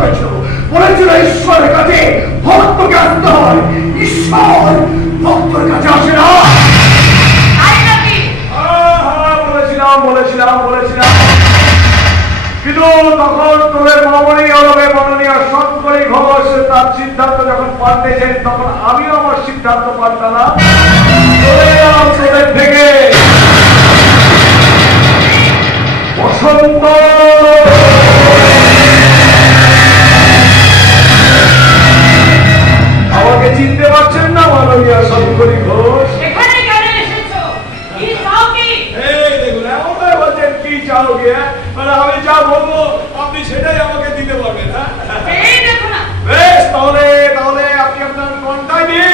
করেছিল, বলেছিল ঈশ্বরের কাছে ভক্তকে আসতে হয়, ঈশ্বর ভক্তের কাছে আসে না। বলেছিলাম কিন্তু তখন তোদের মামনি অলবে মাননীয় শঙ্করী ঘোষ তার সিদ্ধান্ত যখন পাল্টেছেন, তখন আমিও আমার সিদ্ধান্ত পাল্টালাম, তোদের থেকে বসন্ত। আমাকে চিনতে পারছেন না মাননীয় শঙ্করী ঘোষ? কি চাও গে? মানে আমি যা বলবো আপনি সেটাই আমাকে দিতে পারবেন। বেশ, তাহলে আপনি আপনার কোনটাই দিন।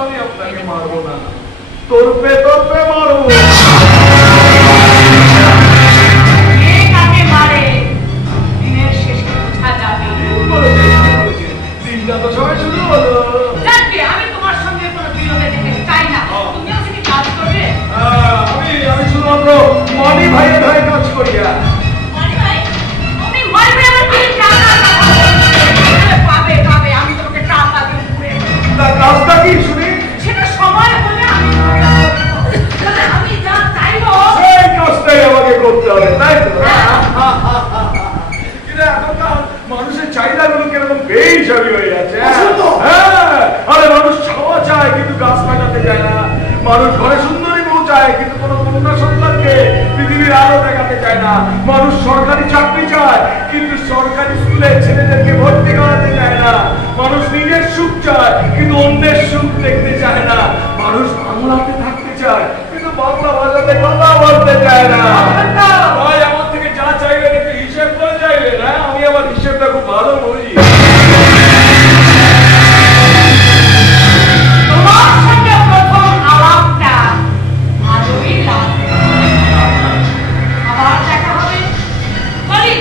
আমি আপনাকে মারবো না, তোরপে মারবো। দিনটা তো সবাই শুরু হলো। আমি তোমার সঙ্গে কোনো বিরোধে যেতে চাই না, তুমিও যদি কাজ করবে। আমি শুধুমাত্র মনি ভাইয়ের হয়ে কাজ করি। মনি ভাই, তুমি মারবে আমার কি টাকা পাবে? আমি তোমাকে টাকা দিয়ে পুরে তার কাজটা কি শুনি? সেটা সময় হলে আমি যা চাইবো সেই কাজটাই আমাকে করতে হবে, তাই তো? কিন্তু এখনকার মানুষের চাহিদাগুলো কিরকম বেহিসাবি হয়ে যাচ্ছে। আরে মানুষ ছাওয়া চায় কিন্তু গাছ কাটাতে চায় না, মানুষ ঘরে সুন্দরী বউ চায় কিন্তু কোনো কন্যা সন্তানকে পৃথিবীর আলো দেখাতে চায় না, মানুষ সরকারি চাকরি চায় কিন্তু সরকারি স্কুলে ছেলেদেরকে ভর্তি করাতে চায় না, মানুষ নিজের সুখ চায় কিন্তু অন্যের সুখ দেখতে চায় না, মানুষ বাংলাতে থাকতে চায় কিন্তু বাংলা ভাষাতে কথা বলতে চায় না। ভাই আমার থেকে যা চাইবেন একটু হিসেব করে চাইবেন। আমি আমার হিসেবটা খুব ভালো বুঝি। তোমার সঙ্গে প্রথম আলাপটা ভালোই লাগবে, আবার দেখা হবে। বলি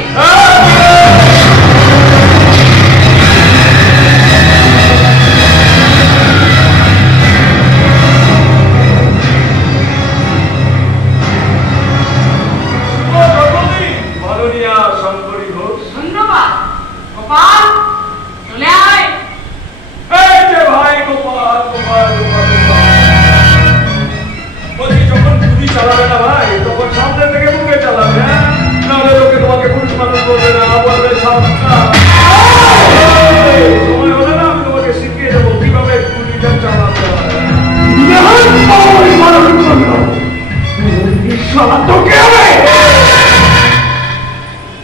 শঙ্করী ঘোষ, ধন্যবাদ। গোপাল চলে আয়। এই যে ভাই গোপাল, বলছি যখন গুলি চালাবে না ভাই, তখন সামনে থেকে মুখে চালাবে, নাহলে লোকে তোমাকে পুরুষ মানুষ বলবে না, বলবে সময় হলে না আমি তোমাকে শিখিয়ে দেবো কিভাবে গুলিটা চালাতে হয়।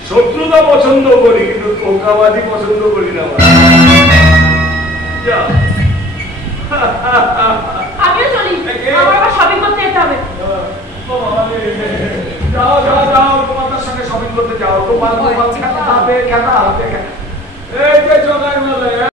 শত্রুতা পছন্দ করি কিন্তু ধোঁকাবাজি পছন্দ করি না। আমিও চলি, আমার আবার শপিং করতে যেতে হবে। যাও তোমার সঙ্গে শপিং করতে যাও, তোমার খেতা হাতে এই যে জগাই মেলে।